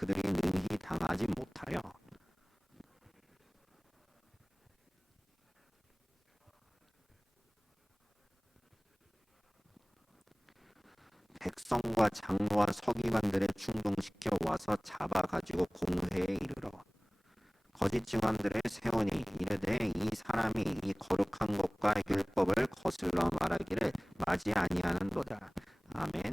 그들이 능히 당하지 못하여 백성과 장로와 서기관들을 충동시켜 와서 잡아가지고 공회에 이르러 거짓 증언들을 세우니 이르되 이 사람이 이 거룩한 것과 율법을 거슬러 말하기를 맞이 아니하는도다. 아멘.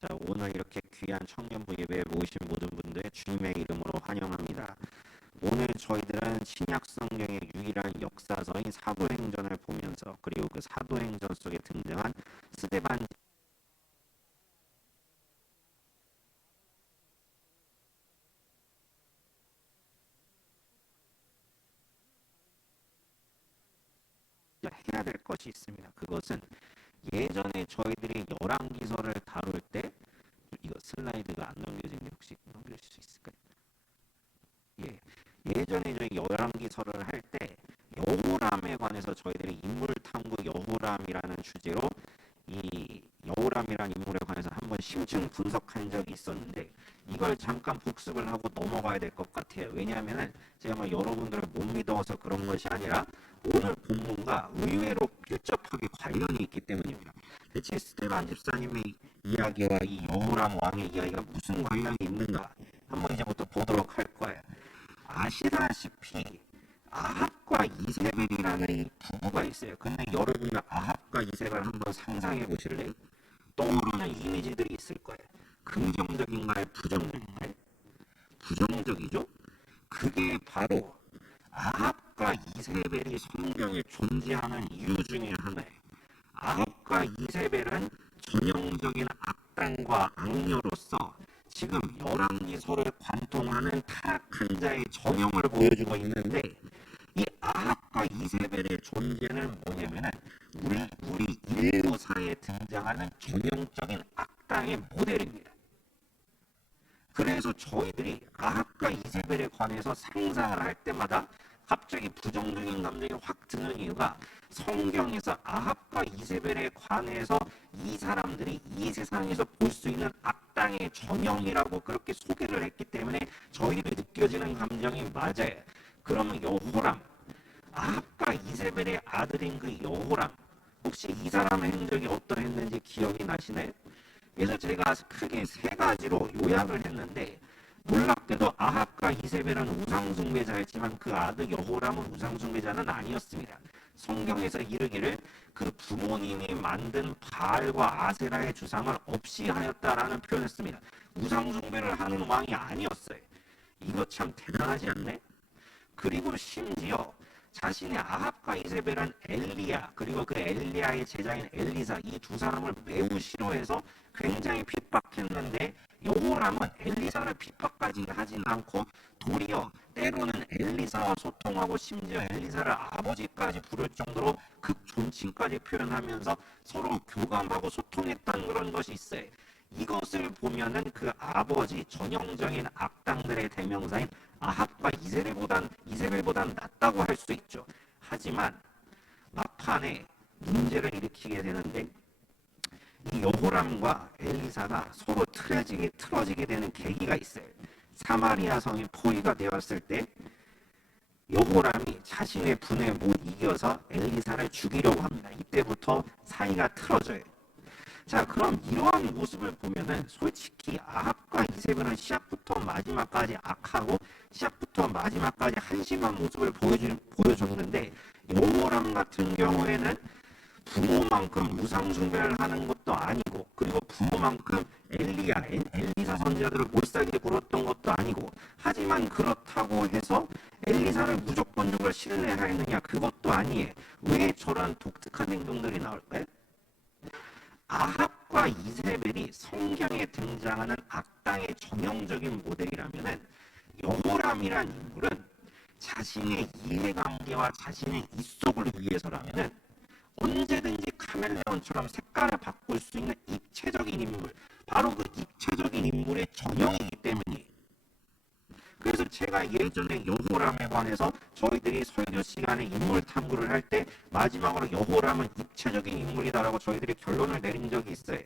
자, 오늘 이렇게 귀한 청년부 예배에 모이신 모든 분들 주님의 이름으로 환영합니다. 오늘 저희들은 신약 성경의 유일한 역사서인 사도행전을 보면서 그리고 그 사도행전 속에 등장한 스데반 해야 될 것이 있습니다. 그것은 예전에 저희들이 열왕기서를 다룰 때 이거 슬라이드가 안 넘겨지는데 혹시 넘길 수 있을까요? 예전에 저희 열왕기서를 할 때 여호람에 관해서 저희들이 인물 탐구 여호람이라는 주제로 이 여호람이라는 인물에 관해서 한번 심층 분석한 적이 있었는데 이걸 잠깐 복습을 하고 넘어가야 될 것 같아요. 왜냐하면 제가 막 여러분들을 못 믿어서 그런 것이 아니라 오늘 본문과 의외로 밀접하게 관련이 있기 때문입니다. 대체 스데반 집사님의 이야기와 이 여호람 왕의 이야기가 무슨 관련이 있는가 한번 이제부터 보도록 할 거예요. 아시다시피 아합과 이세벨이라는 이 부부가 있어요. 근데 여러분이 아합과 이세벨 한번 상상해 보실래요? 떠오르는 이미지들이 있을 거예요. 긍정적인가요? 부정적인가요? 부정적이죠? 그게 바로 아합과 이세벨이 성경에 존재하는 이유 중에 하나예요. 아합과 이세벨은 전형적인 악당과 악녀로서 지금 열왕기서를 관통하는 타락한 자의 전형을 보여주고 있는데 이 아합과 이세벨의 존재는 뭐냐면은 우리 인류사에 등장하는 전형적인 악당의 모델입니다. 그래서 저희들이 아합과 이세벨에 관해서 상상을 할 때마다 갑자기 부정적인 감정이 확 드는 이유가 성경에서 아합과 이세벨에 관해서 이 사람들이 이 세상에서 볼 수 있는 악당의 전형이라고 그렇게 소개를 했기 때문에 저희들이 느껴지는 감정이 맞아요. 그러면 여호람, 아합과 이세벨의 아들인 그 여호람, 혹시 이 사람의 행적이 어떠했는지 기억이 나시나요? 그래서 제가 크게 세 가지로 요약을 했는데 놀랍게도 아합과 이세벨은 우상숭배자였지만 그 아들 여호람은 우상숭배자는 아니었습니다. 성경에서 이르기를 그 부모님이 만든 바알과 아세라의 주상을 없이 하였다라는 표현을 씁니다. 우상숭배를 하는 왕이 아니었어요. 이거 참 대단하지 않네? 그리고 심지어 자신의 아합과 이세벨은 엘리야 그리고 그 엘리야의 제자인 엘리사 이 두 사람을 매우 싫어해서 굉장히 핍박했는데 여호람은 엘리사를 핍박까지 하진 않고 도리어 때로는 엘리사와 소통하고 심지어 엘리사를 아버지까지 부를 정도로 극존칭까지 표현하면서 서로 교감하고 소통했던 그런 것이 있어요. 이것을 보면은 그 아버지 전형적인 악당들의 대명사인 아합과 이세벨보단 낫다고 할 수 있죠. 하지만 막판에 문제를 일으키게 되는데 이 여호람과 엘리사가 서로 틀어지게 되는 계기가 있어요. 사마리아 성이 포위가 되었을 때 여호람이 자신의 분에 못 이겨서 엘리사를 죽이려고 합니다. 이때부터 사이가 틀어져요. 자, 그럼 이러한 모습을 보면은 솔직히 아합과 이세벨은 시작부터 마지막까지 악하고 시작부터 마지막까지 한심한 모습을 보여줬는데 여호람 같은 경우에는 부모만큼 우상숭배를 하는 것도 아니고 그리고 부모만큼 엘리사 선지자들을 못살게 굴었던 것도 아니고 하지만 그렇다고 해서 엘리사를 무조건 누굴 신뢰하느냐 그것도 아니에요. 왜 저런 독특한 행동들이 나올까요? 아합과 이세벨이 성경에 등장하는 악당의 전형적인 모델이라면은 여호람이란 인물은 자신의 이해관계와 자신의 입속을 위해서라면은 언제든지 카멜레온처럼 색깔을 바꿀 수 있는 입체적인 인물, 바로 그 입체적인 인물의 전형이기 때문이에요. 그래서 제가 예전에 여호람에 관해서 저희들이 설교 시간에 인물 탐구를 할 때 마지막으로 여호람은 입체적인 인물이다라고 저희들이 결론을 내린 적이 있어요.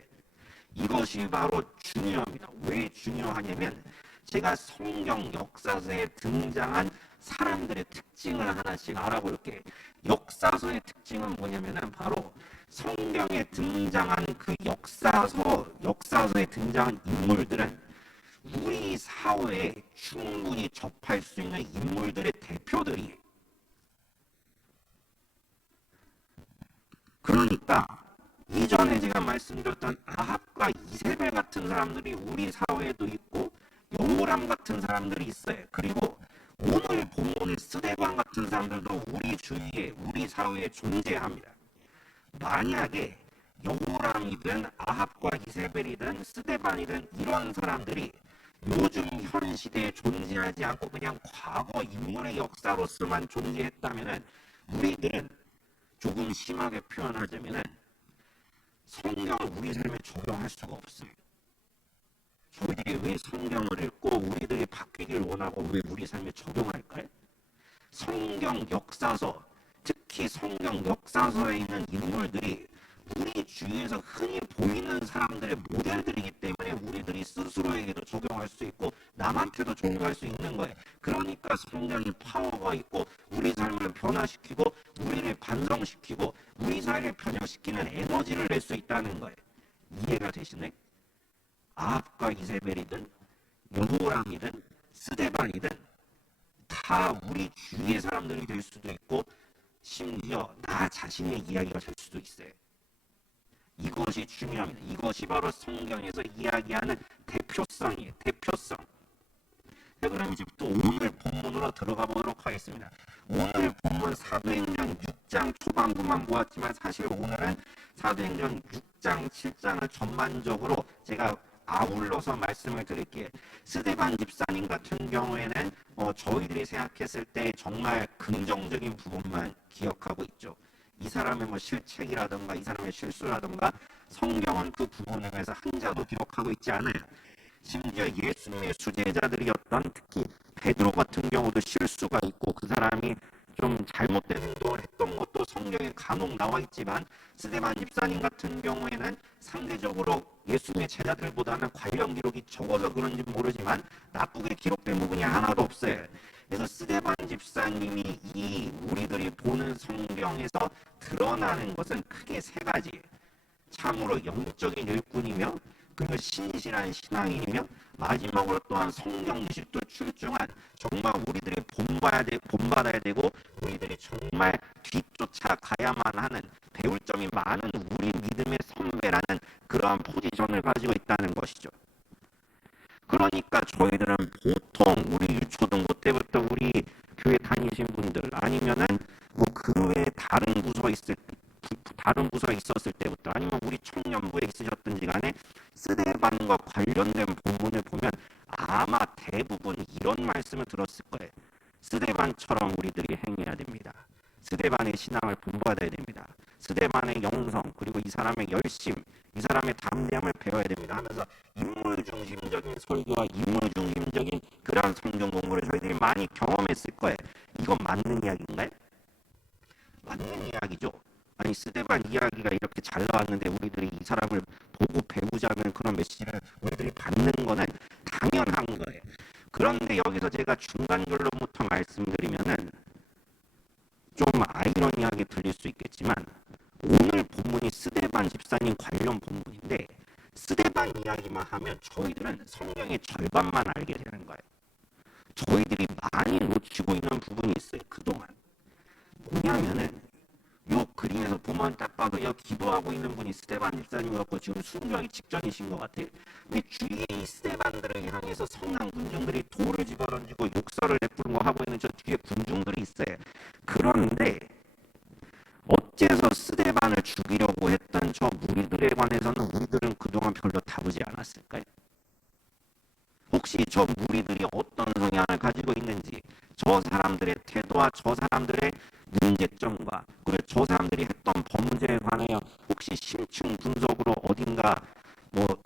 이것이 바로 중요합니다. 왜 중요하냐면 제가 성경 역사서에 등장한 사람들의 특징을 하나씩 알아볼게. 역사서의 특징은 뭐냐면은 바로 성경에 등장한 그 역사서에 등장한 인물들은 우리 사회에 충분히 접할 수 있는 인물들의 대표들이. 그러니까 이전에 제가 말씀드렸던 아합과 이세벨 같은 사람들이 우리 사회에도 있고 여호람 같은 사람들이 있어요. 그리고 오늘 본문의 스데반 같은 사람들도 우리 주위에 우리 사회에 존재합니다. 만약에 여호람이든 아합과 이세벨이든 스데반이든 이런 사람들이 요즘 현 시대에 존재하지 않고 그냥 과거 인물의 역사로서만 존재했다면 우리들은 조금 심하게 표현하자면 성경을 우리 삶에 적용할 수가 없어요. 저희들이 왜 성경을 읽고 우리들이 바뀌길 원하고 왜 우리 삶에 적용할까요? 성경 역사서, 특히 성경 역사서에 있는 인물들이 우리 주위에서 흔히 보이는 사람들의 모델들이기 때문에 우리들이 스스로에게도 적용할 수 있고 남한테도 적용할 수 있는 거예요. 그러니까 성경이 파워가 있고 우리 삶을 변화시키고 우리를 반성시키고 우리 사회를 변화시키는 에너지를 낼 수 있다는 거예요. 이해가 되시네? 아합과 이세벨이든 여호람이든 스데반이든 다 우리 주위의 사람들이 될 수도 있고 심지어 나 자신의 이야기가 될 수도 있어요. 이것이 중요합니다. 이것이 바로 성경에서 이야기하는 대표성이에요. 대표성. 그럼 이제부터 오늘 본문으로 들어가 보도록 하겠습니다. 오늘 본문 사도행전 6장 초반부만 보았지만 사실 오늘은 사도행전 6장, 7장을 전반적으로 제가 아울러서 말씀을 드릴게요. 스데반 집사님 같은 경우에는 저희들이 생각했을 때 정말 긍정적인 부분만 기억하고 있죠. 이 사람의 실책이라든가 이 사람의 실수라든가 성경은 그 부분에 대해서 한자도 기록하고 있지 않아요. 심지어 예수님의 수제자들이었던 특히 베드로 같은 경우도 실수가 있고 그 사람이 좀 잘못된 행동을 했던 것도 성경에 간혹 나와 있지만 스데반 집사님 같은 경우에는 상대적으로 예수님의 제자들보다는 관련 기록이 적어서 그런지 모르지만 나쁘게 기록된 부분이 하나도 없어요. 그래서 스데반 집사님이 이 우리들이 보는 성경에서 드러나는 것은 크게 세 가지. 참으로 영적인 일꾼이며 그리고 신실한 신앙인이며 마지막으로 또한 성경 지식도 출중한 정말 우리들이 본받아야 되고 우리들이 정말 뒤쫓아가야만 하는 배울 점이 많은 우리 믿음의 선배라는 그러한 포지션을 가지고 있다는 것이죠. 그러니까 저희들은 보통 우리 유초등부 때부터 우리 교회 다니신 분들 아니면은 그 외에 다른 부서에 있었을 때부터 아니면 우리 청년부에 있으셨든지 간에 스데반과 관련된 본문을 보면 아마 대부분 이런 말씀을 들었을 거예요. 스데반처럼 우리들이 행해야 됩니다. 스데반의 신앙을 본받아야 됩니다. 스데반의 영성 그리고 이 사람의 열심, 이 사람의 담대함을 배워야 됩니다 하면서 인물 중심적인 설교와 인물 중심적인 그러한 성경 공부를 저희들이 많이 경험했을 거예요. 이건 맞는 이야기인가요? 맞는 이야기죠. 아니 스데반 이야기가 이렇게 잘 나왔는데 우리들이 이 사람을 보고 배우자는 그런 메시지를 우리들이 받는 거는 당연한 거예요. 그런데 여기서 제가 중간 결론부터 말씀드리면은 좀 아이러니하게 들릴 수 있겠지만 오늘 본문이 스데반 집사님 관련 본문인데 스데반 이야기만 하면 저희들은 성경의 절반만 알게 되는 거예요. 저희들이 많이 놓치고 있는 부분이 있어요. 그동안. 뭐냐면은 요 그림에서 보면 딱 봐도 기도하고 있는 분이 스데반 집사님이었고 지금 순교하기 직전이신 것 같아요. 근데 주위에 이 스데반들을 향해서 성난 군중들이 돌을 집어던지고 욕설을 내뿜고 하고 있는 저 뒤에 군중들이 있어요. 그런데 어째서 스데반을 죽이려고 했던 저 무리들에 관해서는 우리들은 그동안 별로 다루지 않았을까요? 혹시 저 무리들이 어떤 성향을 가지고 있는지 저 사람들의 태도와 저 사람들의 문제점과 그리고 저 사람들이 했던 범죄에 관하여 혹시 심층 분석으로 어딘가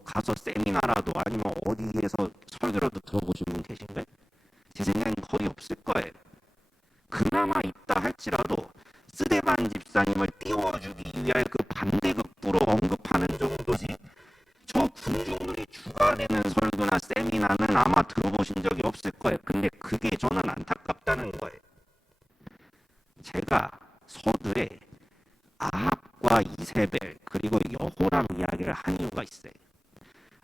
가서 세미나라도 아니면 어디에서 설교라도 들어보신 분 계신가요? 제 생각엔 거의 없을 거예요. 그나마 있다 할지라도 스데반 집사님을 띄워주기 위해 그 반대급부로 언급하는 정도지 저 군중들이 주가 되는 설교나 세미나는 아마 들어보신 적이 없을 거예요. 근데 그게 저는 안타깝다는 거예요. 제가 서두에 아합과 이세벨 그리고 여호람 이야기를 한 이유가 있어요.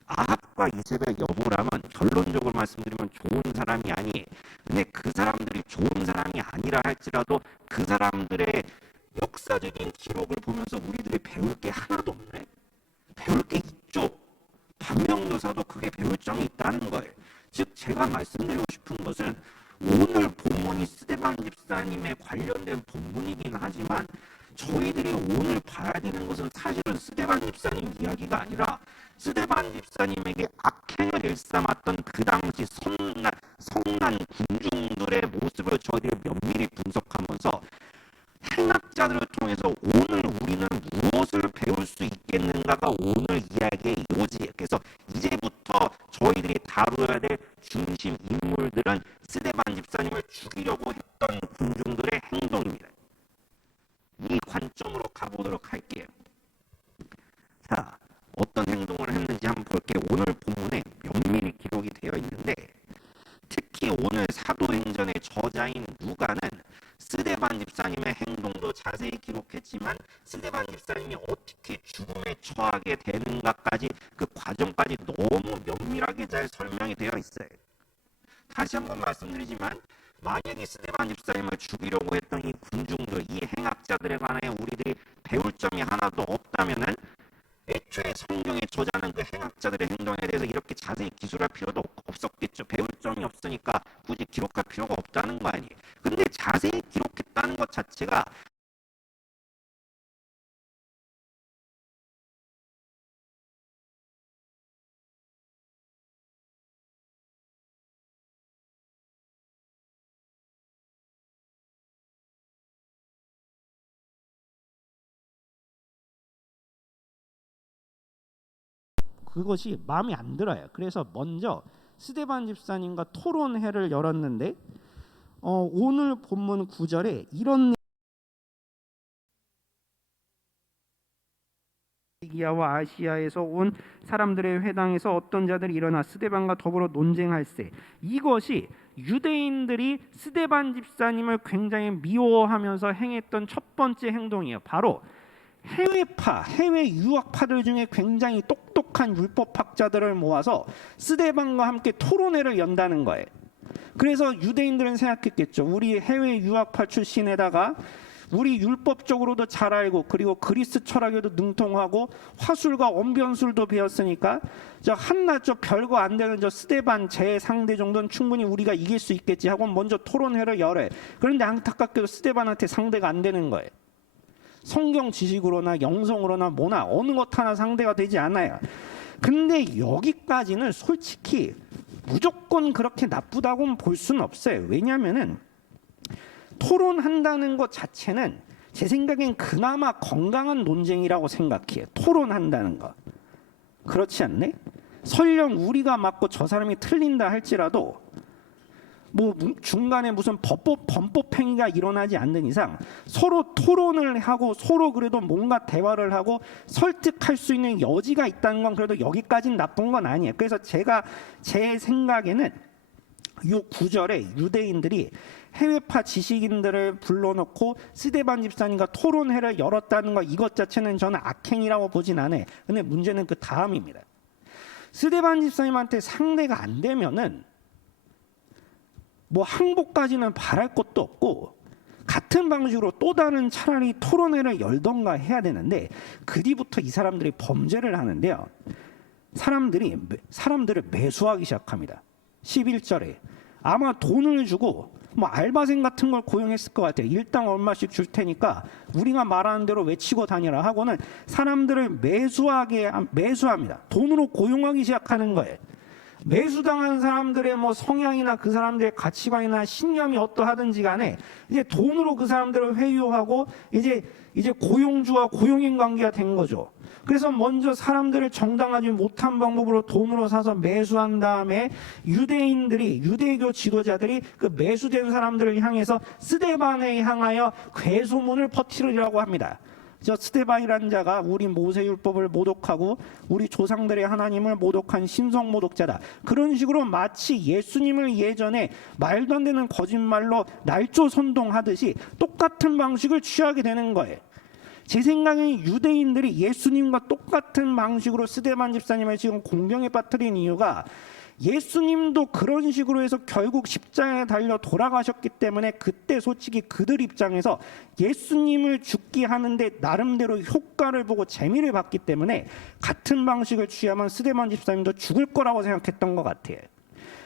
아합과 이세벨 여호람은 결론적으로 말씀드리면 좋은 사람이 아니에요. 근데 그 사람들이 좋은 사람이 아니라 할지라도 그 사람들의 역사적인 기록을 보면서 우리들이 배울 게 하나도 없네. 배울 게 있죠. 반면교사도 그게 배울 점이 있다는 거예요. 즉 제가 말씀드리고 싶은 것은 오늘 본문이 스데반 집사님에 관련된 본문이긴 하지만 저희들이 오늘 봐야 되는 것은 사실은 스데반 집사님 이야기가 아니라 스데반 집사님에게 악행을 일삼았던 그 당시 성난 군중들의 모습을 저희들이 면밀히 분석하면서 행악자들을 통해서 오늘 우리는 무엇을 배울 수 있겠는가가 오늘 이야기의 요지예요. 그래서 이제부터 저희들이 다루어야 될 중심 인물들은 스데반 집사님을 죽이려고 했던 군중들의 행동입니다. 이 관점으로 가보도록 할게요. 자, 어떤 행동을 했는지 한번 볼게요. 오늘 본문에 면밀히 기록이 되어 있는데 특히 오늘 사도행전의 저자인 누가는 스데반 집사님의 행동도 자세히 기록했지만 스데반 집사님이 어떻게 죽음에 처하게 되는가까지 그 과정까지 너무 면밀하게 잘 설명이 되어 있어요. 다시 한번 말씀드리지만 만약에 스데반 집사님을 죽이려고 했던 이 군중들, 이 행악자들에 관하여 우리들이 배울 점이 하나도 없다면은 애초에 성경의 저자는 그 행악자들의 행동에 대해서 이렇게 자세히 기술할 필요도 없었겠죠. 배울 점이 없으니까 굳이 기록할 필요가 없다는 거 아니에요. 근데 자세히 기록했다는 것 자체가 그것이 마음에 안 들어요. 그래서 먼저 스데반 집사님과 토론회를 열었는데 오늘 본문 9절에 이런 기아와 아시아에서 온 사람들의 회당에서 어떤 자들이 일어나 스데반과 더불어 논쟁할세. 이것이 유대인들이 스데반 집사님을 굉장히 미워하면서 행했던 첫 번째 행동이에요. 바로 해외 유학파들 중에 굉장히 똑똑한 율법학자들을 모아서 스데반과 함께 토론회를 연다는 거예요. 그래서 유대인들은 생각했겠죠. 우리 해외 유학파 출신에다가 우리 율법적으로도 잘 알고 그리고 그리스 철학에도 능통하고 화술과 언변술도 배웠으니까 저 한낱 저 별거 안 되는 저 스데반 제 상대 정도는 충분히 우리가 이길 수 있겠지 하고 먼저 토론회를 열어요. 그런데 안타깝게도 스데반한테 상대가 안 되는 거예요. 성경 지식으로나 영성으로나 뭐나 어느 것 하나 상대가 되지 않아요. 근데 여기까지는 솔직히 무조건 그렇게 나쁘다고는 볼 수는 없어요. 왜냐하면은 토론한다는 것 자체는 제 생각엔 그나마 건강한 논쟁이라고 생각해요. 토론한다는 거. 그렇지 않네? 설령 우리가 맞고 저 사람이 틀린다 할지라도 뭐 중간에 무슨 범법 행위가 일어나지 않는 이상 서로 토론을 하고 서로 그래도 뭔가 대화를 하고 설득할 수 있는 여지가 있다는 건 그래도 여기까지는 나쁜 건 아니에요. 그래서 제가 제 생각에는 이 9절에 유대인들이 해외파 지식인들을 불러놓고 스데반 집사님과 토론회를 열었다는 것 이것 자체는 저는 악행이라고 보진 않아요. 근데 문제는 그 다음입니다. 스데반 집사님한테 상대가 안 되면은 뭐 항복까지는 바랄 것도 없고 같은 방식으로 또 다른 차라리 토론회를 열던가 해야 되는데 그 뒤부터 이 사람들이 범죄를 하는데요. 사람들을 매수하기 시작합니다. 11절에 아마 돈을 주고 뭐 알바생 같은 걸 고용했을 것 같아요. 일당 얼마씩 줄 테니까 우리가 말하는 대로 외치고 다니라 하고는 사람들을 매수합니다. 돈으로 고용하기 시작하는 거예요. 매수당한 사람들의 뭐 성향이나 그 사람들의 가치관이나 신념이 어떠하든지 간에 이제 돈으로 그 사람들을 회유하고 이제 고용주와 고용인 관계가 된 거죠. 그래서 먼저 사람들을 정당하지 못한 방법으로 돈으로 사서 매수한 다음에 유대교 지도자들이 그 매수된 사람들을 향해서 스데반에 향하여 괴소문을 퍼뜨리라고 합니다. 저 스데반이라는 자가 우리 모세율법을 모독하고 우리 조상들의 하나님을 모독한 신성 모독자다. 그런 식으로 마치 예수님을 예전에 말도 안 되는 거짓말로 날조 선동하듯이 똑같은 방식을 취하게 되는 거예요. 제 생각엔 유대인들이 예수님과 똑같은 방식으로 스데반 집사님을 지금 공경에 빠뜨린 이유가 예수님도 그런 식으로 해서 결국 십자가에 달려 돌아가셨기 때문에 그때 솔직히 그들 입장에서 예수님을 죽게 하는데 나름대로 효과를 보고 재미를 봤기 때문에 같은 방식을 취하면 스데반 집사님도 죽을 거라고 생각했던 것 같아요.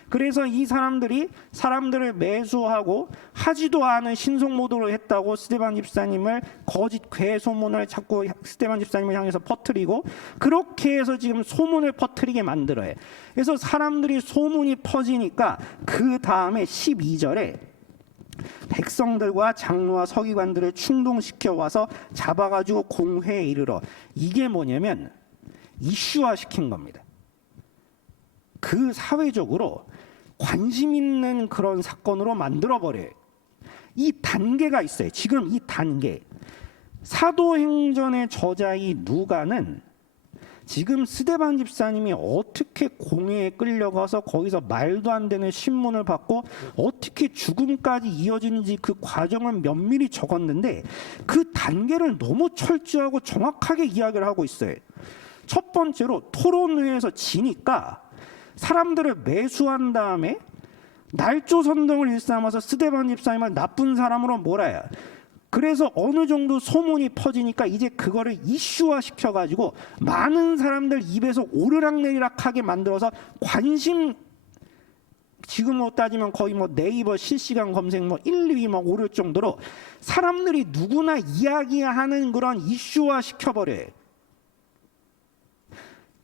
그래서 이 사람들이 사람들을 매수하고 하지도 않은 신성모독을 했다고 스데반 집사님을 거짓 괴 소문을 자꾸 스데반 집사님을 향해서 퍼뜨리고 그렇게 해서 지금 소문을 퍼뜨리게 만들어요. 그래서 사람들이 소문이 퍼지니까 그 다음에 12절에 백성들과 장로와 서기관들을 충동시켜 와서 잡아가지고 공회에 이르러, 이게 뭐냐면 이슈화 시킨 겁니다. 그 사회적으로 관심 있는 그런 사건으로 만들어버려요. 이 단계가 있어요. 지금 이 단계. 사도행전의 저자인 누가는 지금 스데반 집사님이 어떻게 공회에 끌려가서 거기서 말도 안 되는 신문을 받고 어떻게 죽음까지 이어지는지 그 과정을 면밀히 적었는데 그 단계를 너무 철저하고 정확하게 이야기를 하고 있어요. 첫 번째로 토론회에서 지니까 사람들을 매수한 다음에 날조 선동을 일삼아서 스데반 집사님을 나쁜 사람으로 몰아요. 그래서 어느 정도 소문이 퍼지니까 이제 그거를 이슈화 시켜가지고 많은 사람들 입에서 오르락내리락하게 만들어서 관심, 지금으로 따지면 거의 뭐 네이버 실시간 검색 뭐 1, 2위 막 오를 정도로 사람들이 누구나 이야기하는 그런 이슈화 시켜버려요.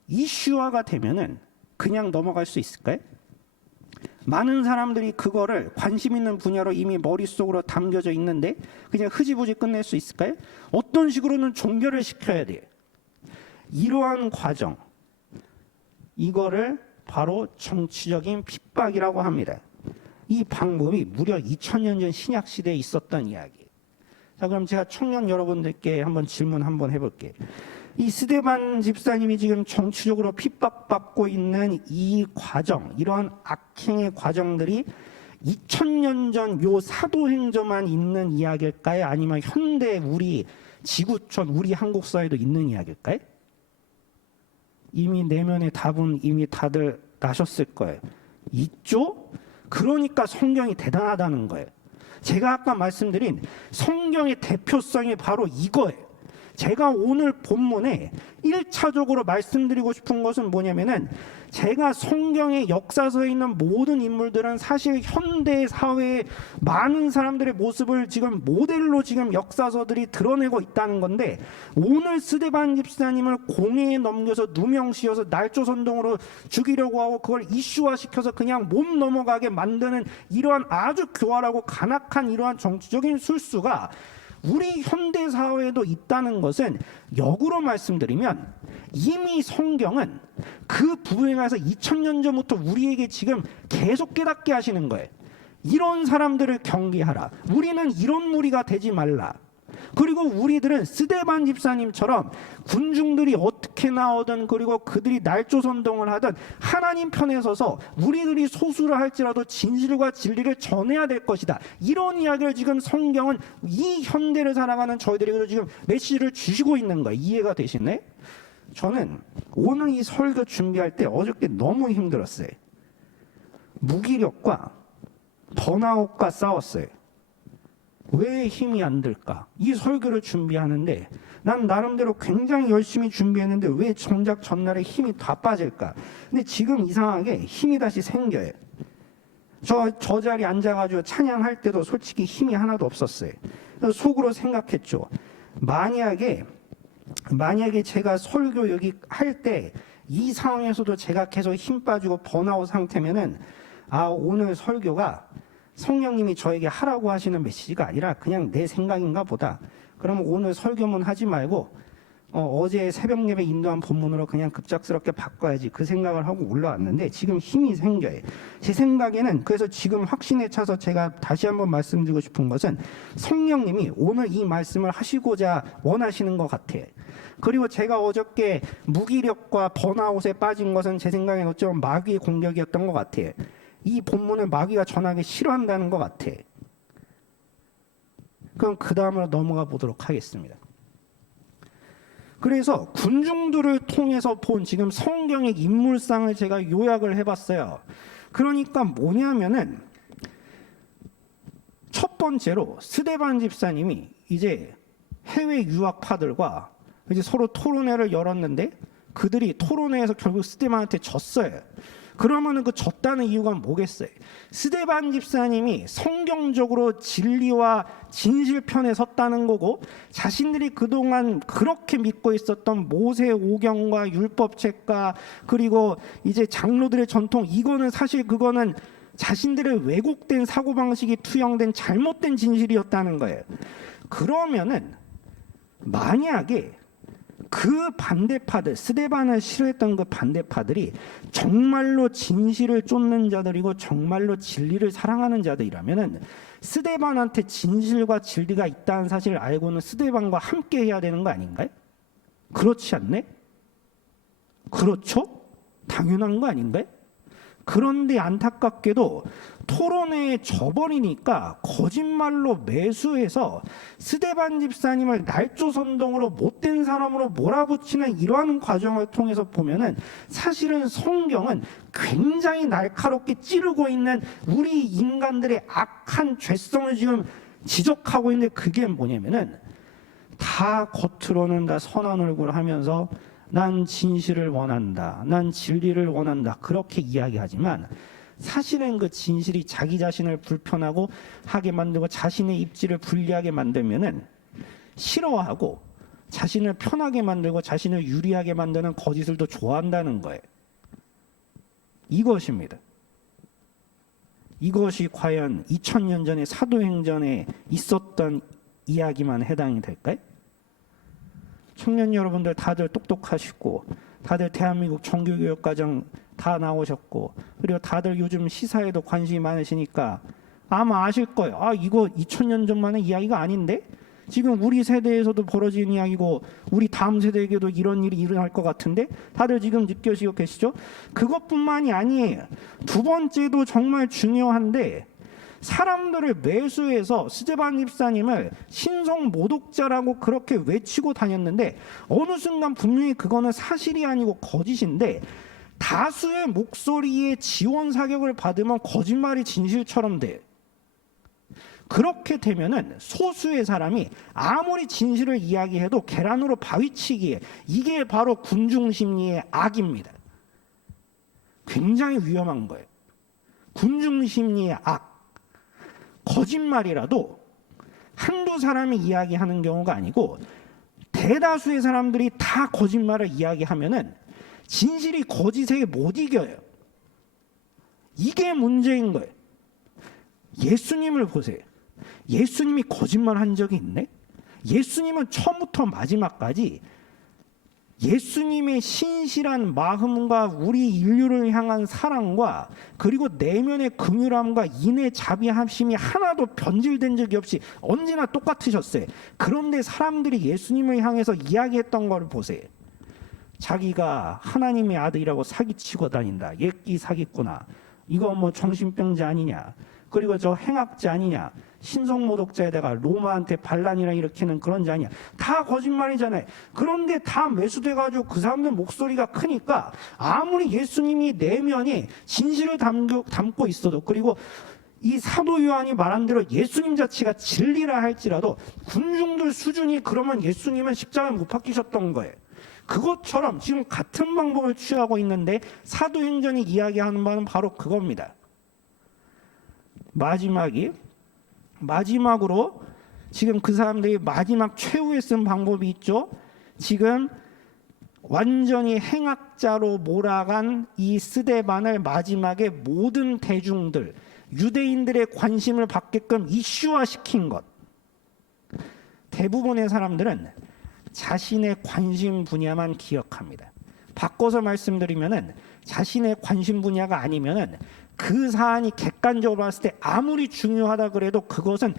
이슈화가 되면은 그냥 넘어갈 수 있을까요? 많은 사람들이 그거를 관심 있는 분야로 이미 머릿속으로 담겨져 있는데 그냥 흐지부지 끝낼 수 있을까요? 어떤 식으로는 종결을 시켜야 돼요. 이러한 과정, 이거를 바로 정치적인 핍박이라고 합니다. 이 방법이 무려 2000년 전 신약 시대에 있었던 이야기. 자, 그럼 제가 청년 여러분들께 한번 질문 한번 해볼게요. 이 스데반 집사님이 지금 정치적으로 핍박받고 있는 이 과정, 이러한 악행의 과정들이 2000년 전 요 사도행전만 있는 이야기일까요? 아니면 현대 우리 지구촌, 우리 한국 사회도 있는 이야기일까요? 이미 내면의 답은 이미 다들 나셨을 거예요. 있죠? 그러니까 성경이 대단하다는 거예요. 제가 아까 말씀드린 성경의 대표성이 바로 이거예요. 제가 오늘 본문에 1차적으로 말씀드리고 싶은 것은 뭐냐면은 제가 성경의 역사서에 있는 모든 인물들은 사실 현대 사회의 많은 사람들의 모습을 지금 모델로 지금 역사서들이 드러내고 있다는 건데 오늘 스데반 집사님을 공회에 넘겨서 누명씌워서 날조선동으로 죽이려고 하고 그걸 이슈화시켜서 그냥 못 넘어가게 만드는 이러한 아주 교활하고 간악한 이러한 정치적인 술수가 우리 현대 사회에도 있다는 것은 역으로 말씀드리면 이미 성경은 그 부분에 관해서 2000년 전부터 우리에게 지금 계속 깨닫게 하시는 거예요. 이런 사람들을 경계하라. 우리는 이런 무리가 되지 말라. 그리고 우리들은 스데반 집사님처럼 군중들이 어떻게 나오든 그리고 그들이 날조선동을 하든 하나님 편에 서서 우리들이 소수를 할지라도 진실과 진리를 전해야 될 것이다. 이런 이야기를 지금 성경은 이 현대를 살아가는 저희들에게도 지금 메시지를 주시고 있는 거예요. 이해가 되시네? 저는 오늘 이 설교 준비할 때 어저께 너무 힘들었어요. 무기력과 번아웃과 싸웠어요. 왜 힘이 안 들까? 이 설교를 준비하는데 난 나름대로 굉장히 열심히 준비했는데 왜 정작 전날에 힘이 다 빠질까? 근데 지금 이상하게 힘이 다시 생겨요. 저 자리에 앉아가지고 찬양할 때도 솔직히 힘이 하나도 없었어요. 그래서 속으로 생각했죠. 만약에 제가 설교 여기 할 때 이 상황에서도 제가 계속 힘 빠지고 번아웃 상태면은 오늘 설교가 성령님이 저에게 하라고 하시는 메시지가 아니라 그냥 내 생각인가 보다. 그러면 오늘 설교문 하지 말고 어제 새벽 예배 인도한 본문으로 그냥 급작스럽게 바꿔야지 그 생각을 하고 올라왔는데 지금 힘이 생겨요. 제 생각에는 그래서 지금 확신에 차서 제가 다시 한번 말씀드리고 싶은 것은 성령님이 오늘 이 말씀을 하시고자 원하시는 것 같아요. 그리고 제가 어저께 무기력과 번아웃에 빠진 것은 제 생각에는 어쩌면 마귀의 공격이었던 것 같아요. 이 본문을 마귀가 전하기 싫어한다는 것 같아. 그럼 그 다음으로 넘어가 보도록 하겠습니다. 그래서 군중들을 통해서 본 지금 성경의 인물상을 제가 요약을 해봤어요. 그러니까 뭐냐면은 첫 번째로 스데반 집사님이 이제 해외 유학파들과 이제 서로 토론회를 열었는데 그들이 토론회에서 결국 스데반한테 졌어요. 그러면은 그 졌다는 이유가 뭐겠어요? 스데반 집사님이 성경적으로 진리와 진실 편에 섰다는 거고 자신들이 그동안 그렇게 믿고 있었던 모세 오경과 율법책과 그리고 이제 장로들의 전통 이거는 사실 그거는 자신들의 왜곡된 사고방식이 투영된 잘못된 진실이었다는 거예요. 그러면은 만약에 그 반대파들 스데반을 싫어했던 그 반대파들이 정말로 진실을 쫓는 자들이고 정말로 진리를 사랑하는 자들이라면은 스데반한테 진실과 진리가 있다는 사실을 알고는 스데반과 함께 해야 되는 거 아닌가요? 그렇지 않네? 그렇죠? 당연한 거 아닌가요? 그런데 안타깝게도 토론회에 져버리니까 거짓말로 매수해서 스데반 집사님을 날조선동으로 못된 사람으로 몰아붙이는 이러한 과정을 통해서 보면은 사실은 성경은 굉장히 날카롭게 찌르고 있는 우리 인간들의 악한 죄성을 지금 지적하고 있는데 그게 뭐냐면은 다 겉으로는 다 선한 얼굴을 하면서 난 진실을 원한다. 난 진리를 원한다. 그렇게 이야기하지만 사실은 그 진실이 자기 자신을 불편하고 하게 만들고 자신의 입지를 불리하게 만들면은 싫어하고 자신을 편하게 만들고 자신을 유리하게 만드는 거짓을 더 좋아한다는 거예요. 이것입니다. 이것이 과연 2000년 전에 사도행전에 있었던 이야기만 해당이 될까요? 청년 여러분들 다들 똑똑하시고 다들 대한민국 정규교육과정 다 나오셨고 그리고 다들 요즘 시사에도 관심이 많으시니까 아마 아실 거예요. 아 이거 2000년 전만의 이야기가 아닌데 지금 우리 세대에서도 벌어진 이야기고 우리 다음 세대에게도 이런 일이 일어날 것 같은데 다들 지금 느껴지고 계시죠? 그것뿐만이 아니에요. 두 번째도 정말 중요한데 사람들을 매수해서 스데반 집사님을 신성 모독자라고 그렇게 외치고 다녔는데 어느 순간 분명히 그거는 사실이 아니고 거짓인데 다수의 목소리에 지원 사격을 받으면 거짓말이 진실처럼 돼. 그렇게 되면은 소수의 사람이 아무리 진실을 이야기해도 계란으로 바위치기에 이게 바로 군중심리의 악입니다. 굉장히 위험한 거예요. 군중심리의 악. 거짓말이라도 한두 사람이 이야기하는 경우가 아니고 대다수의 사람들이 다 거짓말을 이야기하면은 진실이 거짓에 못 이겨요. 이게 문제인 거예요. 예수님을 보세요. 예수님이 거짓말 한 적이 있네? 예수님은 처음부터 마지막까지 예수님의 신실한 마음과 우리 인류를 향한 사랑과 그리고 내면의 긍휼함과 인의 자비하심이 하나도 변질된 적이 없이 언제나 똑같으셨어요. 그런데 사람들이 예수님을 향해서 이야기했던 걸 보세요. 자기가 하나님의 아들이라고 사기치고 다닌다. 예끼 사기꾼아. 이거 뭐 정신병자 아니냐. 그리고 저 행악자 아니냐. 신성모독자에다가 로마한테 반란이랑 일으키는 그런 자 아니야. 다 거짓말이잖아요. 그런데 다 매수돼가지고 그 사람들 목소리가 크니까 아무리 예수님이 내면이 진실을 담고 있어도 그리고 이 사도 요한이 말한 대로 예수님 자체가 진리라 할지라도 군중들 수준이 그러면 예수님은 십자가에 못 박히셨던 거예요. 그것처럼 지금 같은 방법을 취하고 있는데 사도행전이 이야기하는 바는 바로 그겁니다. 마지막으로 지금 그 사람들이 마지막 최후에 쓴 방법이 있죠. 지금 완전히 행악자로 몰아간 이 스데반을 마지막에 모든 대중들, 유대인들의 관심을 받게끔 이슈화시킨 것. 대부분의 사람들은 자신의 관심 분야만 기억합니다. 바꿔서 말씀드리면은 자신의 관심 분야가 아니면은 그 사안이 객관적으로 봤을 때 아무리 중요하다 그래도 그것은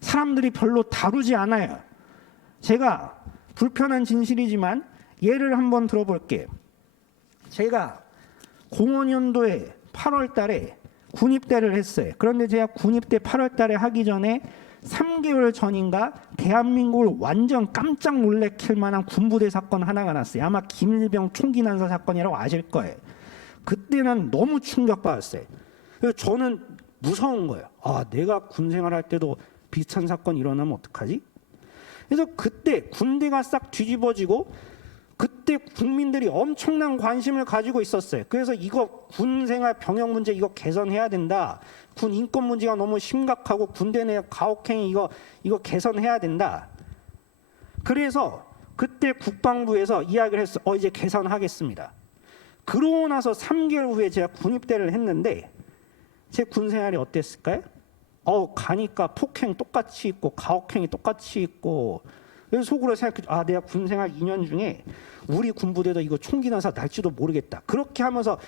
사람들이 별로 다루지 않아요. 제가 불편한 진실이지만 예를 한번 들어볼게요. 제가 05년도에 8월 달에 군입대를 했어요. 그런데 제가 군입대 8월 달에 하기 전에 3개월 전인가 대한민국을 완전 깜짝 놀래킬 만한 군부대 사건 하나가 났어요. 아마 김일병 총기 난사 사건이라고 아실 거예요. 그때는 너무 충격받았어요. 그래서 저는 무서운 거예요. 아, 내가 군 생활할 때도 비슷한 사건이 일어나면 어떡하지? 그래서 그때 군대가 싹 뒤집어지고 그때 국민들이 엄청난 관심을 가지고 있었어요. 그래서 이거 군 생활 병역 문제 이거 개선해야 된다. 군 인권 문제가 너무 심각하고 군대 내 가혹행위 이거 개선해야 된다. 그래서 그때 국방부에서 이야기를 했어. 이제 개선하겠습니다. 그러고 나서 3개월 후에 제가 군입대를 했는데 제 군 생활이 어땠을까요? 가니까 폭행 똑같이 있고 가혹행위 똑같이 있고, 그래서 속으로 생각했죠. 아, 내가 군 생활 2년 중에 우리 군부대도 이거 총기 난사 날지도 모르겠다. 그렇게 하면서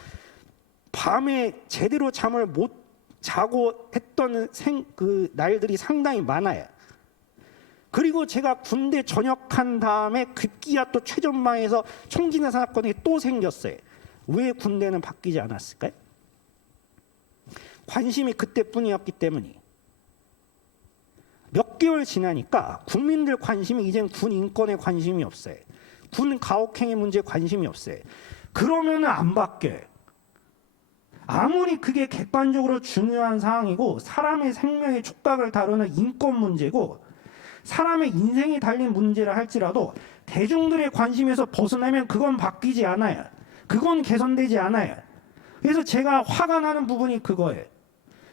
밤에 제대로 잠을 못 자고 했던 그 날들이 상당히 많아요. 그리고 제가 군대 전역한 다음에 급기야 또 최전방에서 총기 난사 사건이 또 생겼어요. 왜 군대는 바뀌지 않았을까요? 관심이 그때뿐이었기 때문이. 몇 개월 지나니까 국민들 관심이 이젠 군 인권에 관심이 없어요. 군 가혹행위 문제에 관심이 없어요. 그러면 안 바뀌어요. 아무리 그게 객관적으로 중요한 사항이고 사람의 생명의 촉각을 다루는 인권 문제고 사람의 인생이 달린 문제라 할지라도 대중들의 관심에서 벗어나면 그건 바뀌지 않아요. 그건 개선되지 않아요. 그래서 제가 화가 나는 부분이 그거예요.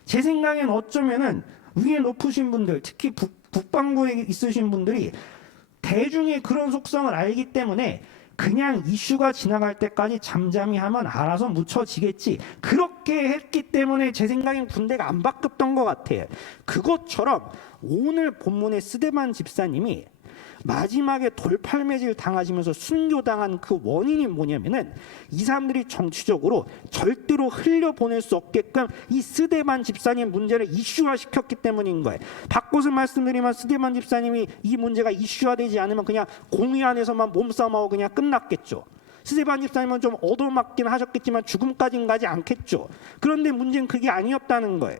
제 생각엔 어쩌면은 위에 높으신 분들, 특히 국방부에 있으신 분들이 대중의 그런 속성을 알기 때문에 그냥 이슈가 지나갈 때까지 잠잠히 하면 알아서 묻혀지겠지. 그렇게 했기 때문에 제 생각엔 군대가 안 바뀌었던 것 같아요. 그것처럼 오늘 본문의 스데반 집사님이 마지막에 돌팔매질 당하시면서 순교당한 그 원인이 뭐냐면은 이 사람들이 정치적으로 절대로 흘려보낼 수 없게끔 이 스데반 집사님 문제를 이슈화시켰기 때문인 거예요. 바꿔서 말씀드리면 스데반 집사님이 이 문제가 이슈화되지 않으면 그냥 공의 안에서만 몸싸움하고 그냥 끝났겠죠. 스데반 집사님은 좀 얻어맞긴 하셨겠지만 죽음까지는 가지 않겠죠. 그런데 문제는 그게 아니었다는 거예요.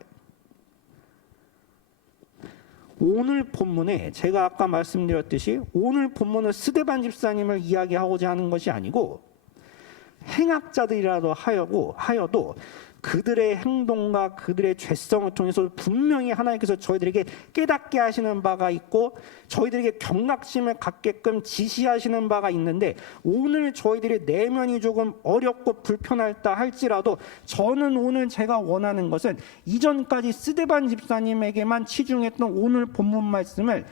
오늘 본문에 제가 아까 말씀드렸듯이 오늘 본문은 스데반 집사님을 이야기하고자 하는 것이 아니고 행악자들이라도 하여도 그들의 행동과 그들의 죄성을 통해서 분명히 하나님께서 저희들에게 깨닫게 하시는 바가 있고 저희들에게 경각심을 갖게끔 지시하시는 바가 있는데 오늘 저희들의 내면이 조금 어렵고 불편하다 할지라도 저는 오늘 제가 원하는 것은 이전까지 스데반 집사님에게만 치중했던 오늘 본문 말씀을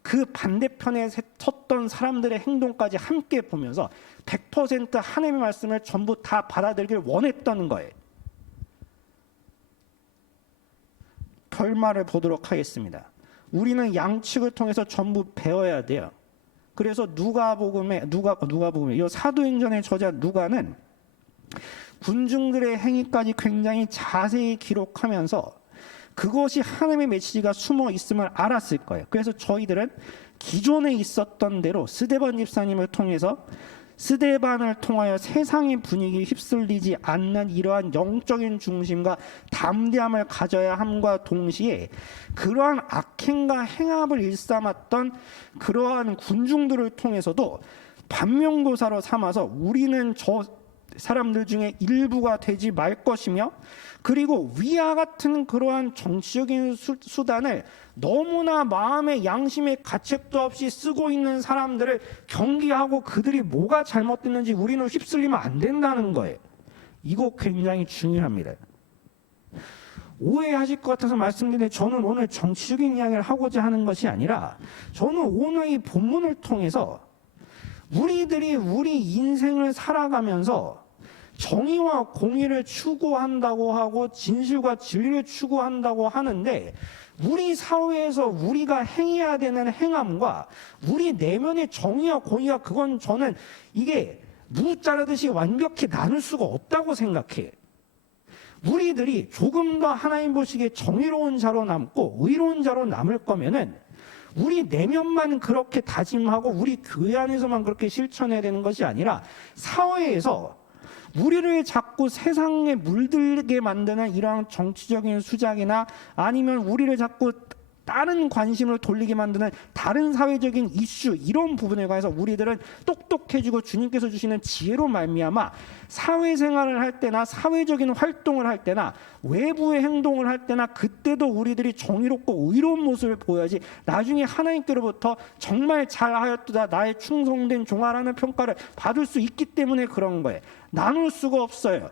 그 반대편에 섰던 사람들의 행동까지 함께 보면서 100% 하나님의 말씀을 전부 다 받아들이길 원했던 거예요. 결말을 보도록 하겠습니다. 우리는 양측을 통해서 전부 배워야 돼요. 그래서 누가복음에 이 사도행전의 저자 누가는 군중들의 행위까지 굉장히 자세히 기록하면서 그것이 하나님의 메시지가 숨어 있음을 알았을 거예요. 그래서 저희들은 기존에 있었던 대로 스데반 집사님을 통해서 스데반을 통하여 세상의 분위기에 휩쓸리지 않는 이러한 영적인 중심과 담대함을 가져야 함과 동시에 그러한 악행과 행압을 일삼았던 그러한 군중들을 통해서도 반면교사로 삼아서 우리는 저 사람들 중에 일부가 되지 말 것이며 그리고 위와 같은 그러한 정치적인 수단을 너무나 마음의 양심의 가책도 없이 쓰고 있는 사람들을 경계하고 그들이 뭐가 잘못됐는지 우리는 휩쓸리면 안 된다는 거예요. 이거 굉장히 중요합니다. 오해하실 것 같아서 말씀드리는데 저는 오늘 정치적인 이야기를 하고자 하는 것이 아니라 저는 오늘 이 본문을 통해서 우리들이 우리 인생을 살아가면서 정의와 공의를 추구한다고 하고 진실과 진리를 추구한다고 하는데 우리 사회에서 우리가 행해야 되는 행함과 우리 내면의 정의와 공의가 그건 저는 이게 무 자르듯이 완벽히 나눌 수가 없다고 생각해. 우리들이 조금 더 하나님 보시기에 정의로운 자로 남고 의로운 자로 남을 거면은 우리 내면만 그렇게 다짐하고 우리 교회 안에서만 그렇게 실천해야 되는 것이 아니라 사회에서 우리를 자꾸 세상에 물들게 만드는 이러한 정치적인 수작이나 아니면 우리를 자꾸 다른 관심을 돌리게 만드는 다른 사회적인 이슈 이런 부분에 관해서 우리들은 똑똑해지고 주님께서 주시는 지혜로 말미암아 사회생활을 할 때나 사회적인 활동을 할 때나 외부의 행동을 할 때나 그때도 우리들이 정의롭고 의로운 모습을 보여야지 나중에 하나님께로부터 정말 잘하였도다 나의 충성된 종아라는 평가를 받을 수 있기 때문에 그런 거예요. 나눌 수가 없어요.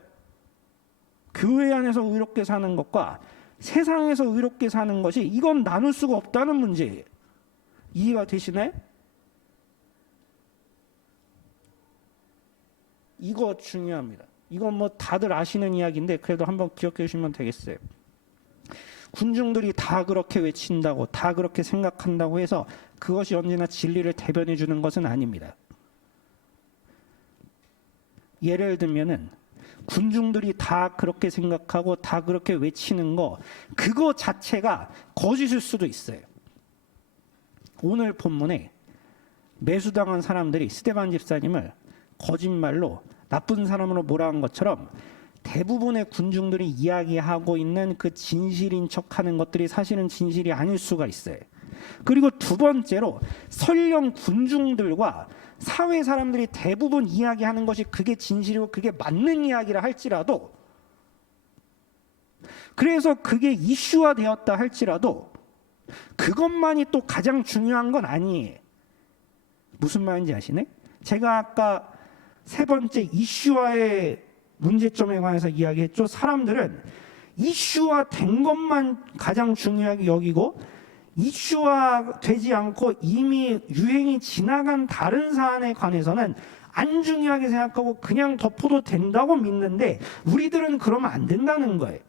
교회 안에서 의롭게 사는 것과 세상에서 의롭게 사는 것이 이건 나눌 수가 없다는 문제예요. 이해가 되시나요? 이거 중요합니다. 이건 뭐 다들 아시는 이야기인데 그래도 한번 기억해 주시면 되겠어요. 군중들이 다 그렇게 외친다고 다 그렇게 생각한다고 해서 그것이 언제나 진리를 대변해 주는 것은 아닙니다. 예를 들면은 군중들이 다 그렇게 생각하고 다 그렇게 외치는 거 그거 자체가 거짓일 수도 있어요. 오늘 본문에 매수당한 사람들이 스데반 집사님을 거짓말로 나쁜 사람으로 몰아간 것처럼 대부분의 군중들이 이야기하고 있는 그 진실인 척하는 것들이 사실은 진실이 아닐 수가 있어요. 그리고 두 번째로 설령 군중들과 사회 사람들이 대부분 이야기하는 것이 그게 진실이고 그게 맞는 이야기라 할지라도 그래서 그게 이슈화 되었다 할지라도 그것만이 또 가장 중요한 건 아니에요. 무슨 말인지 아시네? 제가 아까 세 번째 이슈화의 문제점에 관해서 이야기했죠. 사람들은 이슈화 된 것만 가장 중요하게 여기고 이슈화 되지 않고 이미 유행이 지나간 다른 사안에 관해서는 안 중요하게 생각하고 그냥 덮어도 된다고 믿는데 우리들은 그러면 안 된다는 거예요.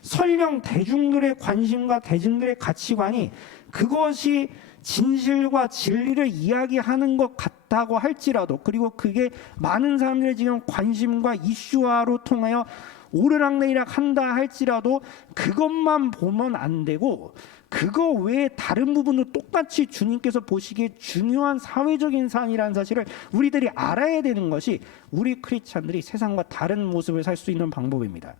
설령 대중들의 관심과 대중들의 가치관이 그것이 진실과 진리를 이야기하는 것 같다고 할지라도 그리고 그게 많은 사람들의 지금 관심과 이슈화로 통하여 오르락내리락 한다 할지라도 그것만 보면 안 되고 그거 외에 다른 부분도 똑같이 주님께서 보시기에 중요한 사회적인 사안이라는 사실을 우리들이 알아야 되는 것이 우리 크리스찬들이 세상과 다른 모습을 살 수 있는 방법입니다.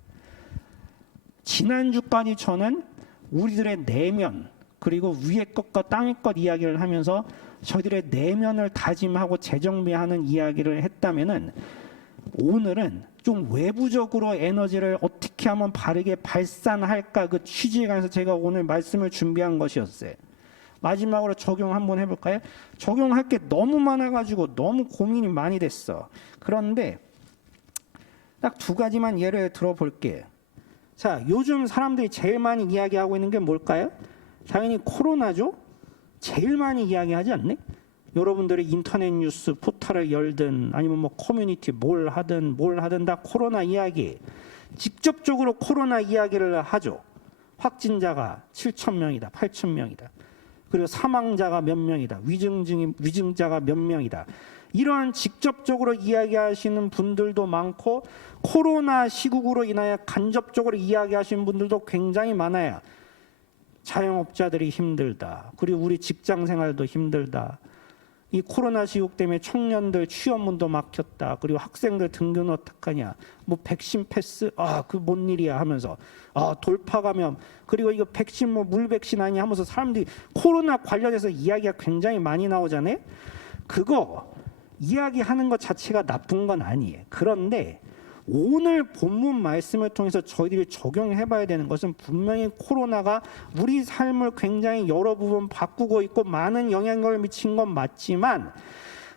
지난주까지 저는 우리들의 내면 그리고 위의 것과 땅의 것 이야기를 하면서 저희들의 내면을 다짐하고 재정비하는 이야기를 했다면은 오늘은 좀 외부적으로 에너지를 어떻게 하면 바르게 발산할까 그 취지에 관해서 제가 오늘 말씀을 준비한 것이었어요. 마지막으로 적용 한번 해볼까요? 적용할 게 너무 많아가지고 너무 고민이 많이 됐어. 그런데 딱 두 가지만 예를 들어볼게요. 자, 요즘 사람들이 제일 많이 이야기하고 있는 게 뭘까요? 당연히 코로나죠. 제일 많이 이야기하지 않니? 여러분들이 인터넷 뉴스 포털을 열든 아니면 뭐 커뮤니티 뭘 하든 다 코로나 이야기 직접적으로 코로나 이야기를 하죠. 확진자가 7,000명이다 8,000명이다 그리고 사망자가 몇 명이다 위중자가 몇 명이다 이러한 직접적으로 이야기하시는 분들도 많고 코로나 시국으로 인하여 간접적으로 이야기하시는 분들도 굉장히 많아요. 자영업자들이 힘들다 그리고 우리 직장생활도 힘들다 이 코로나 시국 때문에 청년들 취업문도 막혔다. 그리고 학생들 등교는 어떡하냐. 뭐 백신 패스 그 뭔 일이야 하면서 돌파 감염 그리고 이거 백신 뭐 물 백신 아니냐 하면서 사람들이 코로나 관련해서 이야기가 굉장히 많이 나오잖아요. 그거 이야기하는 것 자체가 나쁜 건 아니에요. 그런데 오늘 본문 말씀을 통해서 저희들이 적용해 봐야 되는 것은 분명히 코로나가 우리 삶을 굉장히 여러 부분 바꾸고 있고 많은 영향력을 미친 건 맞지만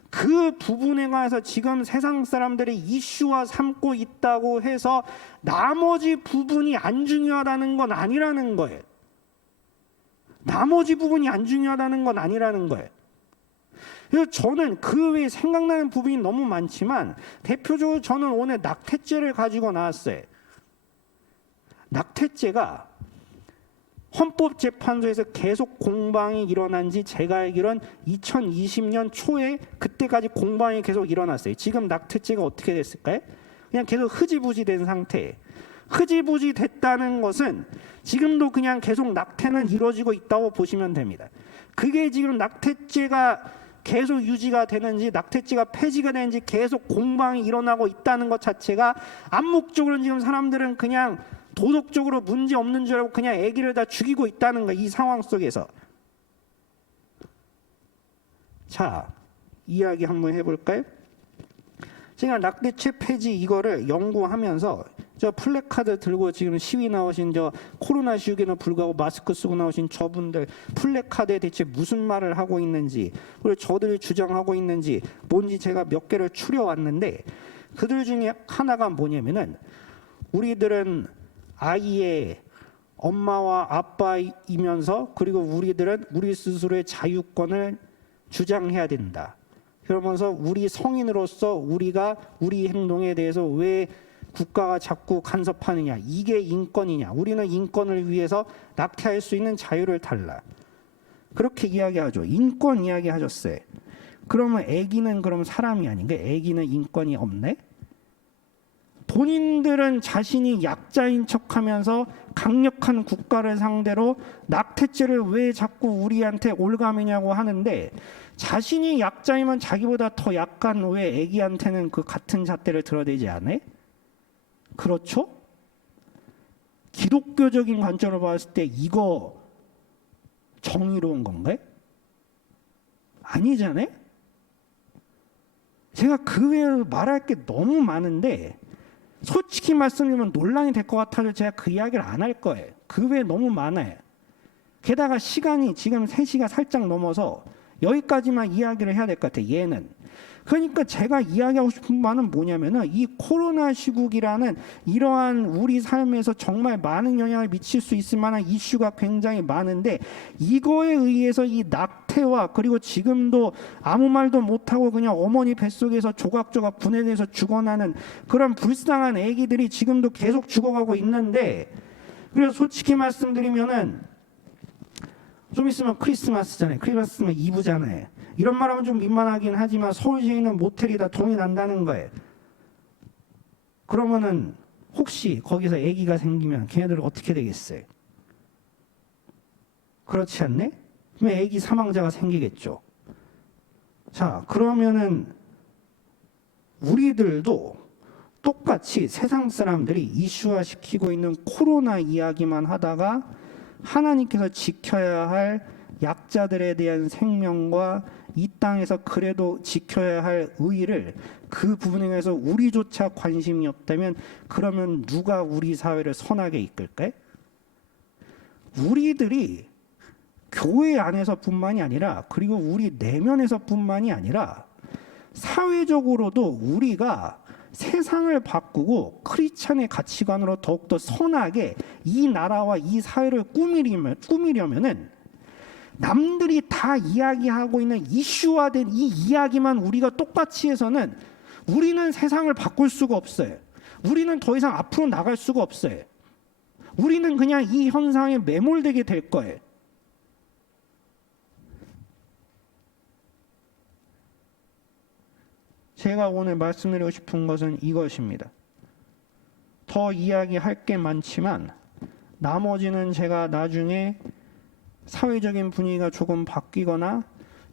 그 부분에 관해서 지금 세상 사람들이 이슈화 삼고 있다고 해서 나머지 부분이 안 중요하다는 건 아니라는 거예요. 나머지 부분이 안 중요하다는 건 아니라는 거예요. 그래서 저는 그 외에 생각나는 부분이 너무 많지만 대표적으로 저는 오늘 낙태죄를 가지고 나왔어요. 낙태죄가 헌법재판소에서 계속 공방이 일어난 지 제가 알기로는 2020년 초에 그때까지 공방이 계속 일어났어요. 지금 낙태죄가 어떻게 됐을까요? 그냥 계속 흐지부지 된 상태. 흐지부지 됐다는 것은 지금도 그냥 계속 낙태는 이루어지고 있다고 보시면 됩니다. 그게 지금 낙태죄가 계속 유지가 되는지 낙태죄가 폐지가 되는지 계속 공방이 일어나고 있다는 것 자체가 암묵적으로 지금 사람들은 그냥 도덕적으로 문제 없는 줄 알고 그냥 아기를 다 죽이고 있다는 거, 이 상황 속에서. 자, 이야기 한번 해볼까요? 제가 낙태죄 폐지 이거를 연구하면서 저 플래카드 들고 지금 시위 나오신 저 코로나 시국에는 불구하고 마스크 쓰고 나오신 저분들 플래카드에 대체 무슨 말을 하고 있는지, 그리고 저들이 주장하고 있는지 뭔지 제가 몇 개를 추려왔는데, 그들 중에 하나가 뭐냐면은 우리들은 아이의 엄마와 아빠이면서 그리고 우리들은 우리 스스로의 자유권을 주장해야 된다. 그러면서 우리 성인으로서 우리가 우리 행동에 대해서 왜 국가가 자꾸 간섭하느냐, 이게 인권이냐, 우리는 인권을 위해서 낙태할 수 있는 자유를 달라, 그렇게 이야기하죠. 인권 이야기하셨어요. 그러면 아기는 그럼 사람이 아닌가? 아기는 인권이 없네? 본인들은 자신이 약자인 척하면서 강력한 국가를 상대로 낙태죄를 왜 자꾸 우리한테 올가매냐고 하는데, 자신이 약자이면 자기보다 더 약한 왜 아기한테는 그 같은 잣대를 들어대지 않아요? 그렇죠? 기독교적인 관점으로 봤을 때 이거 정의로운 건가요? 아니잖아요? 제가 그 외에 말할 게 너무 많은데 솔직히 말씀드리면 논란이 될 것 같아서 제가 그 이야기를 안 할 거예요. 그 외에 너무 많아요. 게다가 시간이 지금 3시가 살짝 넘어서 여기까지만 이야기를 해야 될 것 같아요. 얘는. 그러니까 제가 이야기하고 싶은 바는 뭐냐면은 이 코로나 시국이라는 이러한 우리 삶에서 정말 많은 영향을 미칠 수 있을 만한 이슈가 굉장히 많은데, 이거에 의해서 이 낙태와 그리고 지금도 아무 말도 못하고 그냥 어머니 뱃속에서 조각조각 분해돼서 죽어나는 그런 불쌍한 아기들이 지금도 계속 죽어가고 있는데, 그래서 솔직히 말씀드리면은 좀 있으면 크리스마스잖아요. 크리스마스면 2부잖아요. 이런 말하면 좀 민망하긴 하지만 서울시에 있는 모텔이 다 돈이 난다는 거예요. 그러면은 혹시 거기서 아기가 생기면 걔네들은 어떻게 되겠어요? 그렇지 않네? 그러면 아기 사망자가 생기겠죠. 자, 그러면은 우리들도 똑같이 세상 사람들이 이슈화시키고 있는 코로나 이야기만 하다가 하나님께서 지켜야 할 약자들에 대한 생명과 이 땅에서 그래도 지켜야 할 의의를, 그 부분에 대해서 우리조차 관심이 없다면 그러면 누가 우리 사회를 선하게 이끌까요? 우리들이 교회 안에서뿐만이 아니라 그리고 우리 내면에서뿐만이 아니라 사회적으로도 우리가 세상을 바꾸고 크리스찬의 가치관으로 더욱더 선하게 이 나라와 이 사회를 꾸미려면은 남들이 다 이야기하고 있는 이슈화된 이 이야기만 우리가 똑같이 해서는 우리는 세상을 바꿀 수가 없어요. 우리는 더 이상 앞으로 나갈 수가 없어요. 우리는 그냥 이 현상에 매몰되게 될 거예요. 제가 오늘 말씀드리고 싶은 것은 이것입니다. 더 이야기할 게 많지만 나머지는 제가 나중에 사회적인 분위기가 조금 바뀌거나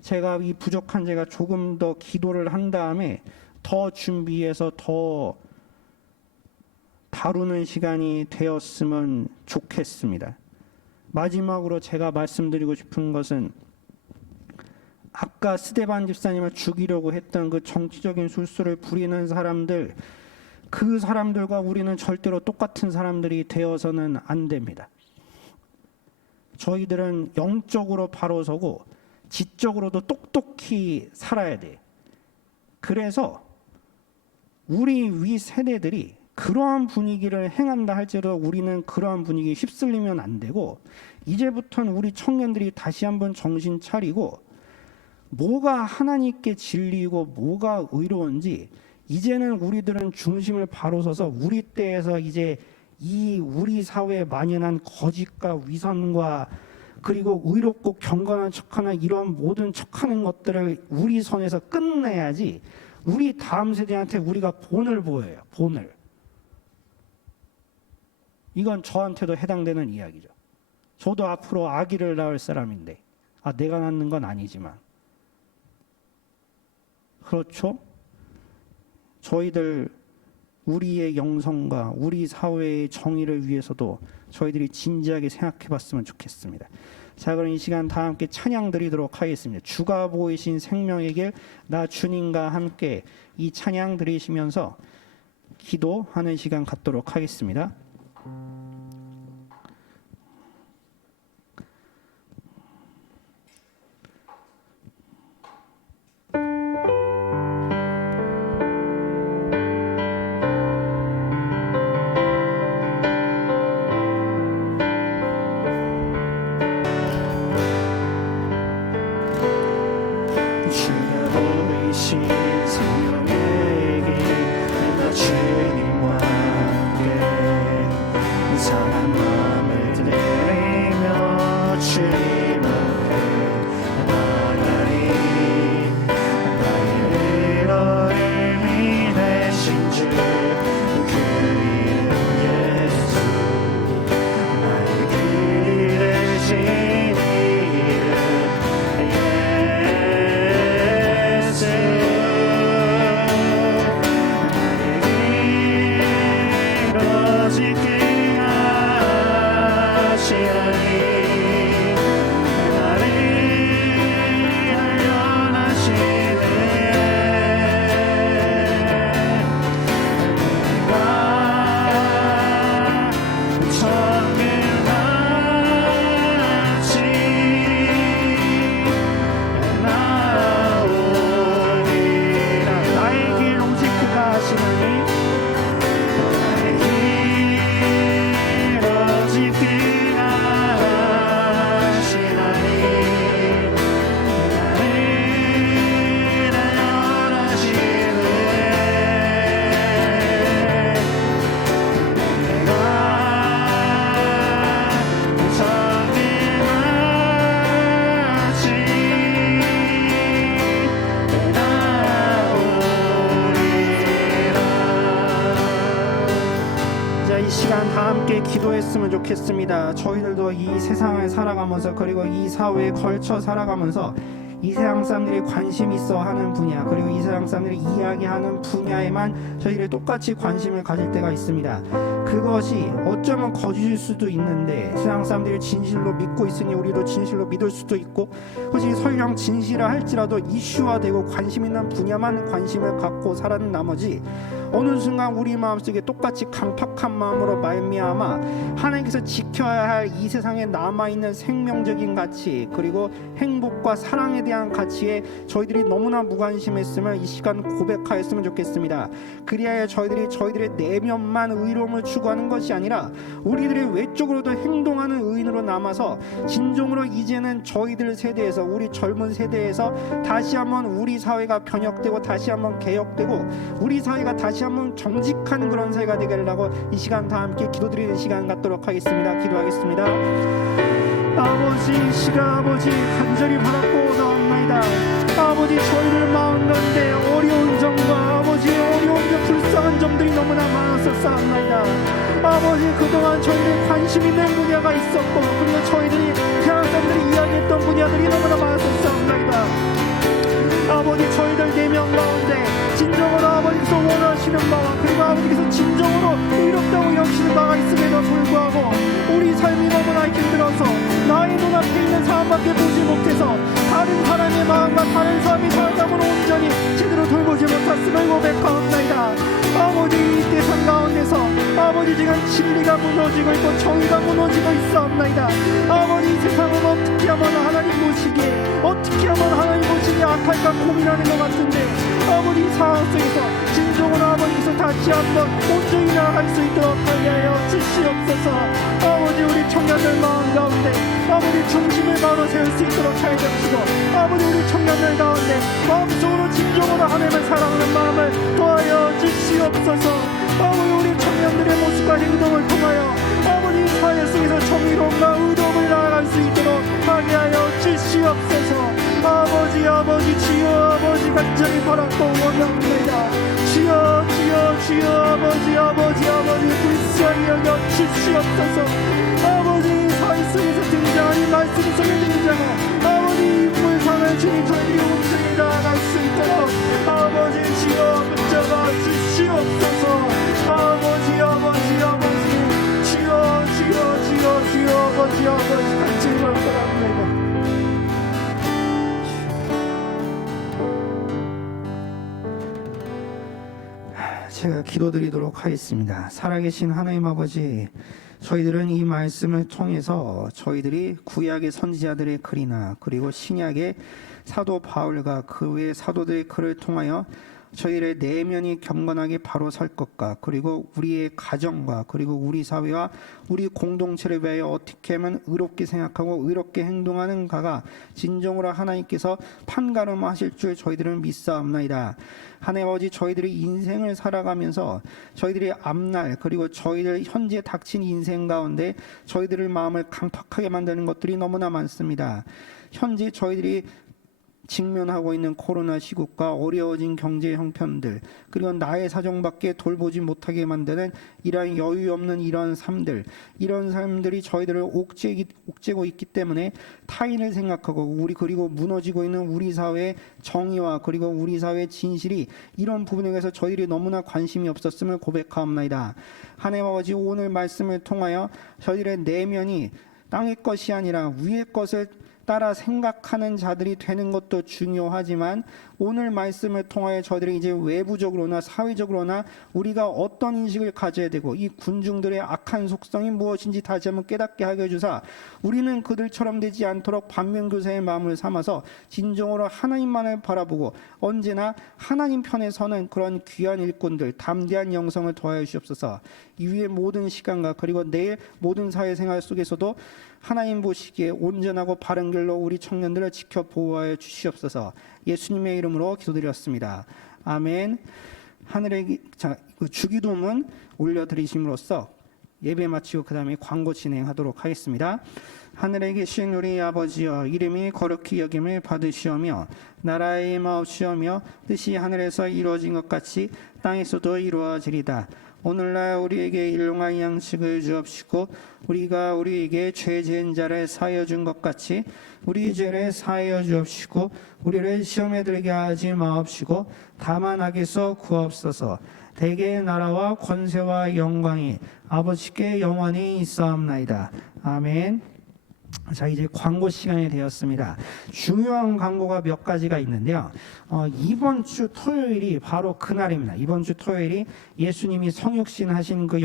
제가 이 부족한 제가 조금 더 기도를 한 다음에 더 준비해서 더 다루는 시간이 되었으면 좋겠습니다. 마지막으로 제가 말씀드리고 싶은 것은 아까 스데반 집사님을 죽이려고 했던 그 정치적인 술수를 부리는 사람들, 그 사람들과 우리는 절대로 똑같은 사람들이 되어서는 안 됩니다. 저희들은 영적으로 바로 서고 지적으로도 똑똑히 살아야 돼. 그래서 우리 위 세대들이 그러한 분위기를 행한다 할지라도 우리는 그러한 분위기에 휩쓸리면 안 되고, 이제부터는 우리 청년들이 다시 한번 정신 차리고 뭐가 하나님께 진리고 뭐가 의로운지 이제는 우리들은 중심을 바로 서서 우리 때에서 이제 이 우리 사회에 만연한 거짓과 위선과 그리고 의롭고 경건한 척하는 이런 모든 척하는 것들을 우리 손에서 끝내야지 우리 다음 세대한테 우리가 본을 보여요. 본을. 이건 저한테도 해당되는 이야기죠. 저도 앞으로 아기를 낳을 사람인데 내가 낳는 건 아니지만 그렇죠? 저희들 우리의 영성과 우리 사회의 정의를 위해서도 저희들이 진지하게 생각해 봤으면 좋겠습니다. 자, 그럼 이 시간 다 함께 찬양 드리도록 하겠습니다. 주가 보이신 생명의 길, 나 주님과 함께 이 찬양 드리시면서 기도하는 시간 갖도록 하겠습니다. 기도했으면 좋겠습니다. 저희들도 이 세상을 살아가면서 그리고 이 사회에 걸쳐 살아가면서 이 세상 사람들이 관심 있어 하는 분야 그리고 이 세상 사람들이 이야기하는 분야에만 저희들이 똑같이 관심을 가질 때가 있습니다. 그것이 어쩌면 거짓일 수도 있는데 세상 사람들이 진실로 믿고 있으니 우리도 진실로 믿을 수도 있고 혹시 설령 진실이라 할지라도 이슈화되고 관심 있는 분야만 관심을 갖고 살아는 나머지 어느 순간 우리 마음속에 똑같이 강팍한 마음으로 말미암아 하나님께서 지켜야 할 이 세상에 남아있는 생명적인 가치 그리고 행복과 사랑에 대한 가치에 저희들이 너무나 무관심했음을 이 시간 고백하였으면 좋겠습니다. 그리하여 저희들의 내면만 의로움을 추구하는 것이 아니라 우리들의 외적으로도 행동하는 의인으로 남아서 진정으로 이제는 저희들 세대에서 우리 젊은 세대에서 다시 한번 우리 사회가 변혁되고 다시 한번 개혁되고 우리 사회가 다시 한번 정직한 그런 사회가 되겠라고 이 시간 다 함께 기도드리는 시간 갖도록 하겠습니다. 기도하겠습니다. 아버지 시가 아버지 간절히 바라고 나옵니다. 아버지 저희들 마음 가운데 어려운 점과 아버지 어려운 불쌍한 점들이 너무나 많았었사옵나이다. 아버지 그동안 저희들 관심 있는 분야가 있었고 그리고 저희들이 세상 사람들이 이야기했던 분야들이 너무나 많았었사옵나이다. 아버지 저희들 내면 가운데 진정으로 아버지께서 원하시는 바와 그리고 아버지께서 진정으로 의롭다고 여기시는 바가 있음에도 불구하고 우리 삶이 너무나 힘들어서 나의 눈앞에 있는 사람밖에 보지 못해서 다른 사람의 마음과 다른 사람이 살아감을 온전히 제대로 돌보지 못했음을 고백하옵나이다. 아버지 이 세상 가운데서 아버지 지금 진리가 무너지고 있고 정의가 무너지고 있사옵나이다. 아버지 이 세상은 어떻게 하면 하나님 보시기에 어떻게 하면 하나님 보시기에 악할까 고민하는 것 같은데 아버지 이 상황 속에서 진정으로 아버지께서 다시 한번 온전히 나아갈 수 있도록 하게 하여 주시옵소서. 아버지 우리 청년들 마음 가운데 아버지 중심을 바로 세울 수 있도록 하여 주시고 아버지 우리 청년들 가운데 마음속으로 진정으로 하나님을 사랑하는 마음을 도하여 주시옵소서. 아버지 우리 청년들의 모습과 행동을 통하여 아버지 사회 속에서 정의로움과 의로움을 나아갈 수 있도록 하게 하여 주시옵소서. 아버지 주여 아버지 간절히 바라고 원합니다. 주여 아버지 불쌍히 여겨 주시옵소서. 아버지 사회 속에서 등장하는 말씀 속에 등장한 아버지 인물상을 주님 저희들이 온전히 나아갈 수 있도록 아버지 주여 붙잡아 주시옵소서. 아버지 주여 아버지 간절히 바랍니다. 제가 기도드리도록 하겠습니다. 살아계신 하나님 아버지, 저희들은 이 말씀을 통해서 저희들이 구약의 선지자들의 글이나 그리고 신약의 사도 바울과 그 외의 사도들의 글을 통하여 저희의 내면이 경건하게 바로 설 것과 그리고 우리의 가정과 그리고 우리 사회와 우리 공동체를 위하여 어떻게 하면 의롭게 생각하고 의롭게 행동하는가가 진정으로 하나님께서 판가름하실 줄 저희들은 믿사옵나이다. 하나님 아버지, 저희들이 인생을 살아가면서 저희들의 앞날 그리고 저희들 현재 닥친 인생 가운데 저희들의 마음을 강팍하게 만드는 것들이 너무나 많습니다. 현재 저희들이 직면하고 있는 코로나 시국과 어려워진 경제 형편들, 그리고 나의 사정밖에 돌보지 못하게 만드는 이러한 여유 없는 이러한 삶들, 이런 삶들이 저희들을 옥죄고 있기 때문에 타인을 생각하고 그리고 무너지고 있는 우리 사회의 정의와 그리고 우리 사회의 진실이 이런 부분에 대해서 저희들이 너무나 관심이 없었음을 고백하옵나이다. 하나님 아버지, 오늘 말씀을 통하여 저희들의 내면이 땅의 것이 아니라 위의 것을 따라 생각하는 자들이 되는 것도 중요하지만 오늘 말씀을 통하여 저희들이 이제 외부적으로나 사회적으로나 우리가 어떤 인식을 가져야 되고 이 군중들의 악한 속성이 무엇인지 다시 한번 깨닫게 하게 해주사 우리는 그들처럼 되지 않도록 반면교사의 마음을 삼아서 진정으로 하나님만을 바라보고 언제나 하나님 편에 서는 그런 귀한 일꾼들, 담대한 영성을 더하여 주옵소서. 이후의 모든 시간과 그리고 내일 모든 사회생활 속에서도 하나님 보시기에 온전하고 바른 길로 우리 청년들을 지켜 보호하여 주시옵소서. 예수님의 이름으로 기도드렸습니다. 아멘. 하늘의 주기도문 올려드리심으로써 예배 마치고 그 다음에 광고 진행하도록 하겠습니다. 하늘에 계신 우리 아버지여, 이름이 거룩히 여김을 받으시오며 나라의 임하옵시오며 뜻이 하늘에서 이루어진 것 같이 땅에서도 이루어지리다. 오늘날 우리에게 일용할 양식을 주옵시고 우리가 우리에게 죄 지은 자를 사하여 준 것 같이 우리 죄를 사하여 주옵시고 우리를 시험에 들게 하지 마옵시고 다만 악에서 구하옵소서. 대개의 나라와 권세와 영광이 아버지께 영원히 있사옵나이다. 아멘. 자, 이제 광고 시간이 되었습니다. 중요한 광고가 몇 가지가 있는데요. 이번 주 토요일이 바로 그날입니다. 이번 주 토요일이 예수님이 성육신 하신 그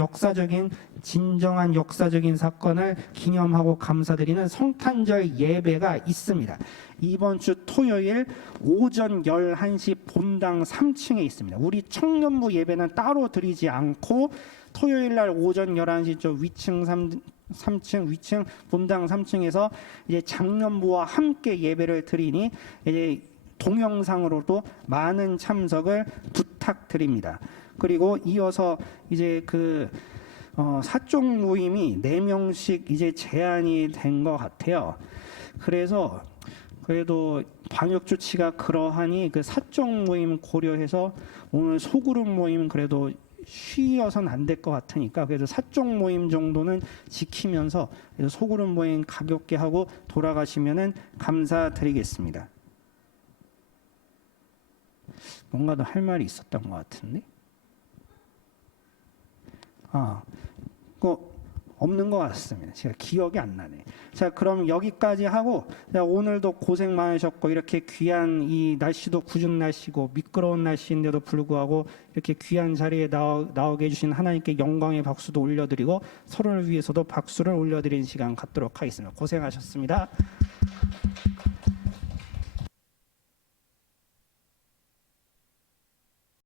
진정한 역사적인 사건을 기념하고 감사드리는 성탄절 예배가 있습니다. 이번 주 토요일 오전 11시 본당 3층에 있습니다. 우리 청년부 예배는 따로 드리지 않고 토요일 날 오전 11시 저 위층 본당 3층에서 이제 장년부와 함께 예배를 드리니 이제 동영상으로도 많은 참석을 부탁드립니다. 그리고 이어서 이제 사적 모임이 4명씩 이제 제한이 된 것 같아요. 그래서 그래도 방역 조치가 그러하니 그 사적 모임 고려해서 오늘 소그룹 모임은 그래도 쉬어서는 안 될 것 같으니까 그래도 사적 모임 정도는 지키면서 소그룹 모임 가볍게 하고 돌아가시면은 감사드리겠습니다. 뭔가 더 할 말이 있었던 것 같은데? 없는 것 같습니다. 제가 기억이 안 나네. 자, 그럼 여기까지 하고 오늘도 고생 많으셨고 이렇게 귀한 이 날씨도 궂은 날씨고 미끄러운 날씨인데도 불구하고 이렇게 귀한 자리에 나오게 해주신 하나님께 영광의 박수도 올려드리고 서로를 위해서도 박수를 올려드리는 시간 갖도록 하겠습니다. 고생하셨습니다.